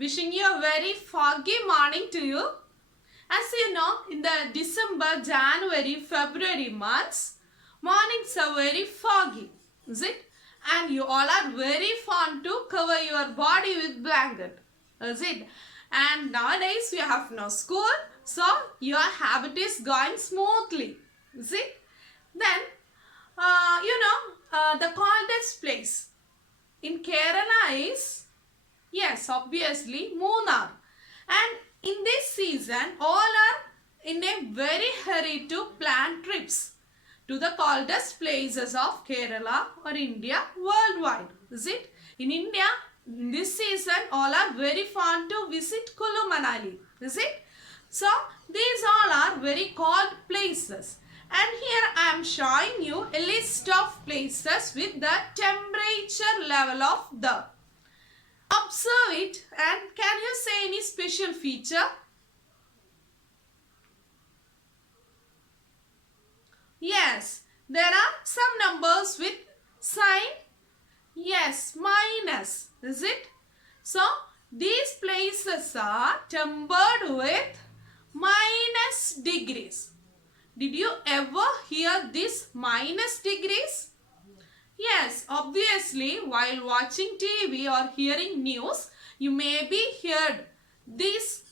Wishing you a very foggy morning to you. As you know, in the December, January, February months, mornings are very foggy, is it? And you all are very fond to cover your body with blanket, is it? And nowadays we have no school, so your habit is going smoothly, is it? Then, the coldest place in Kerala is, yes, obviously, Munnar. And in this season, all are in a very hurry to plan trips to the coldest places of Kerala or India worldwide. Is it? In India, in this season, all are very fond to visit Kulu Manali. Is it? So, these all are very cold places. And here I am showing you a list of places with the temperature level of the. Observe it and can you say any special feature? Yes, there are some numbers with sign. Yes, minus. Is it? So, these places are tempered with minus degrees. Did you ever hear this minus degrees? Yes, obviously, while watching TV or hearing news, you may be heard these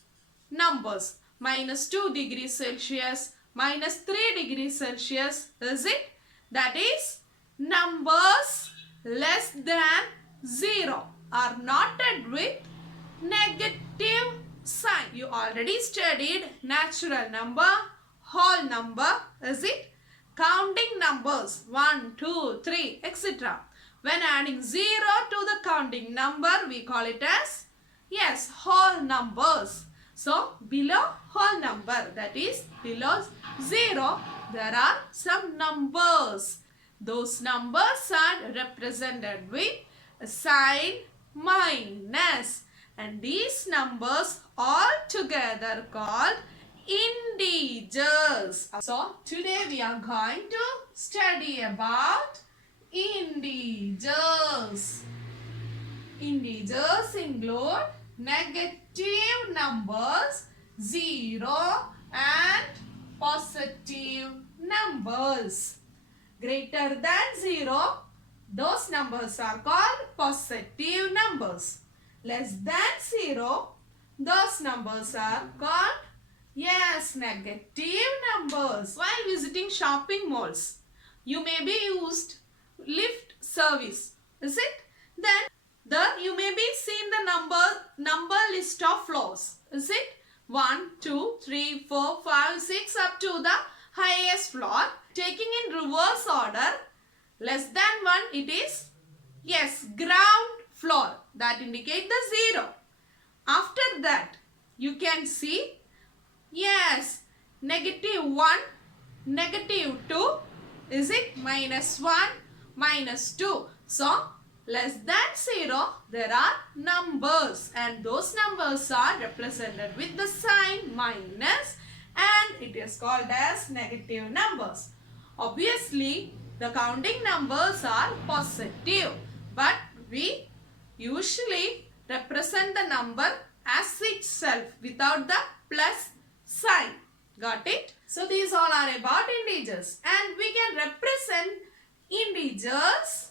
numbers. Minus 2 degrees Celsius, minus 3 degrees Celsius, is it? That is, numbers less than 0 are noted with negative sign. You already studied natural number, whole number, is it? Counting numbers 1, 2, 3, etc. When adding 0 to the counting number, we call it as, yes, whole numbers. So, below whole number, that is below 0, there are some numbers. Those numbers are represented with a sign minus. And these numbers all together called integers. So today we are going to study about integers. Integers include negative numbers, 0 and positive numbers. Greater than 0, those numbers are called positive numbers. Less than 0, those numbers are called, yes, negative numbers. While visiting shopping malls, you may be used lift service. Is it? Then you may be seen the number list of floors. Is it? 1, 2, 3, 4, 5, 6 up to the highest floor. Taking in reverse order, less than 1 it is, yes, ground floor. That indicates the 0. After that, you can see, yes, negative 1, negative 2, is it? Minus 1, minus 2. So, less than 0, there are numbers and those numbers are represented with the sign minus and it is called as negative numbers. Obviously, the counting numbers are positive, but we usually represent the number as itself without the plus sign. Got it? So these all are about integers and we can represent integers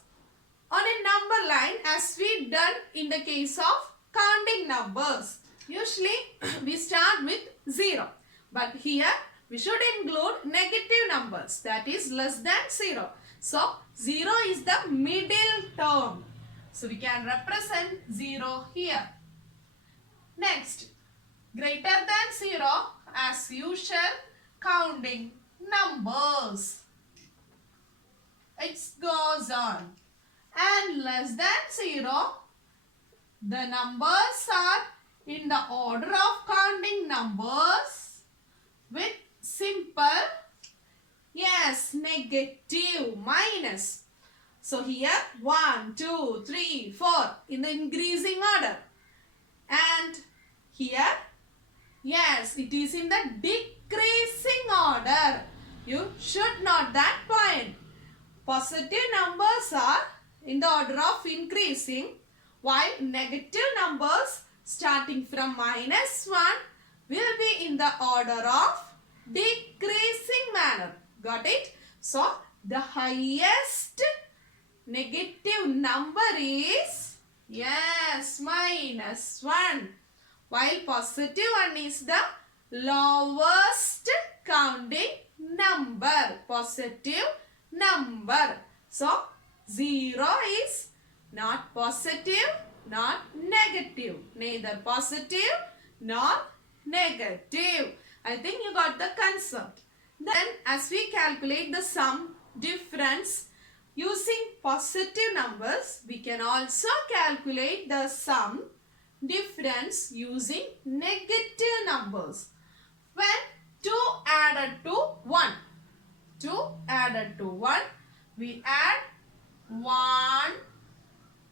on a number line as we done in the case of counting numbers. Usually we start with 0, but here we should include negative numbers, that is less than 0. So 0 is the middle term. So we can represent 0 here. Next, greater than 0, as usual, counting numbers. It goes on. And less than 0, the numbers are in the order of counting numbers with simple, yes, negative, minus. So here 1, 2, 3, 4 in the increasing order. And here, yes, it is in the decreasing order. You should note that point. Positive numbers are in the order of increasing while negative numbers starting from minus 1 will be in the order of decreasing manner. Got it? So, the highest negative number is, yes, minus 1. While positive 1 is the lowest counting number. Positive number. So, 0 is not positive, not negative. Neither positive nor negative. I think you got the concept. Then as we calculate the sum difference using positive numbers, we can also calculate the sum difference using negative numbers. When 2 added to 1, 2 added to 1, we add 1,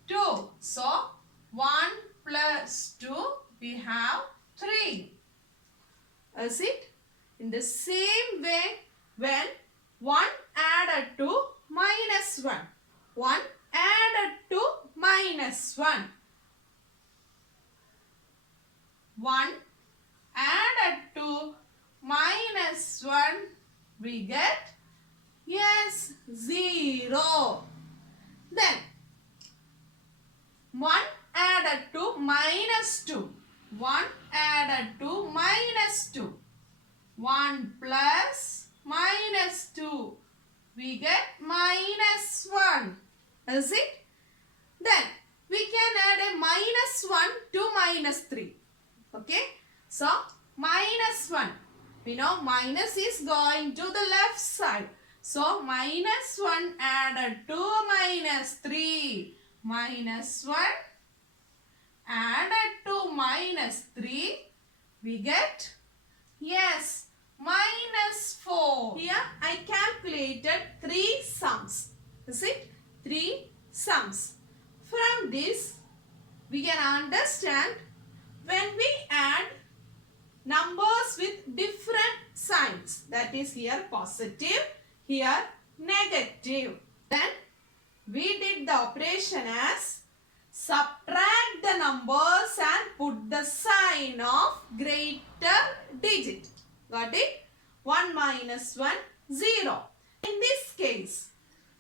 2. So, 1 plus 2, we have 3. Is it? In the same way, when 1 added to minus 1, 1 added to minus 1, 1 added to minus 1, we get, yes, 0. Then 1 added to minus 2, 1 added to minus 2, 1 plus minus 2, we get minus 1. Is it? Then we can add a minus 1 to minus 3. Okay. So, minus 1. We know minus is going to the left side. So, minus 1 added to minus 3. Minus 1 added to minus 3. We get, yes, minus 4. Here I calculated 3 sums. Is it? 3 sums. From this, we can understand when we add numbers with different signs, that is here positive, here negative. Then we did the operation as subtract the numbers and put the sign of greater digit. Got it? 1 minus 1, 0. In this case,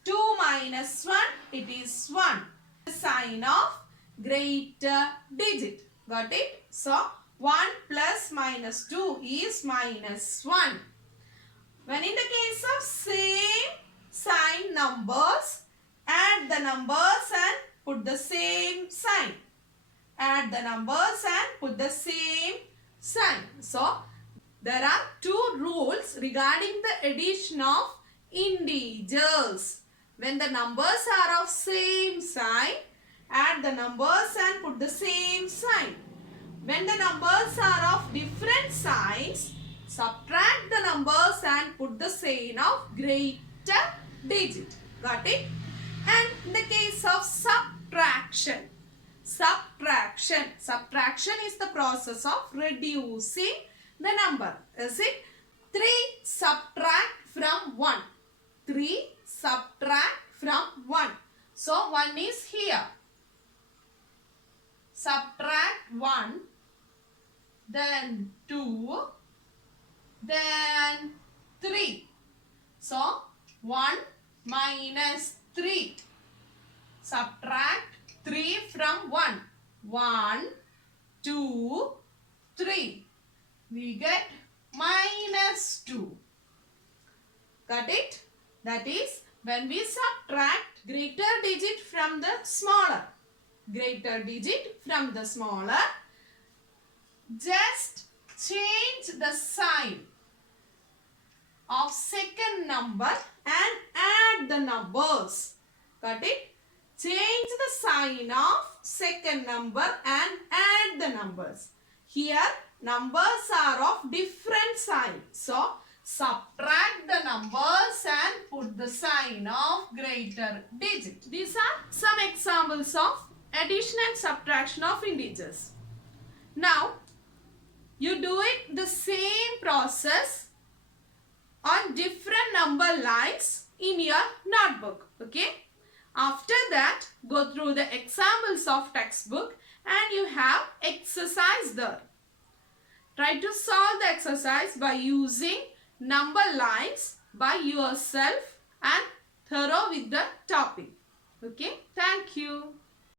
2 minus 1, it is 1. The sign of greater digit. Got it? So, 1 plus minus 2 is minus 1. When in the case of same sign numbers, add the numbers and put the same sign. Add the numbers and put the same sign. So, there are 2 rules regarding the addition of integers. When the numbers are of same sign, add the numbers and put the same sign. When the numbers are of different signs, subtract the numbers and put the sign of greater digit. Got it? And in the case of subtraction, subtraction is the process of reducing the number. Is it? 3 subtract from 1. 3 subtract from 1. So, 1 is here. Subtract 1. Then 2. Then 3. So, 1 minus 3. Subtract 3 from 1. 1, 2, 3. We get minus 2. Got it? That is, when we subtract greater digit from the smaller, greater digit from the smaller, just change the sign of second number and add the numbers. Got it? Change the sign of second number and add the numbers. Here, numbers are of different sign. So, subtract the numbers and put the sign of greater digit. These are some examples of addition and subtraction of integers. Now, you do it the same process on different number lines in your notebook. Okay? After that, go through the examples of textbook and you have examples exercise there. Try to solve the exercise by using number lines by yourself and thorough with the topic. Okay, thank you.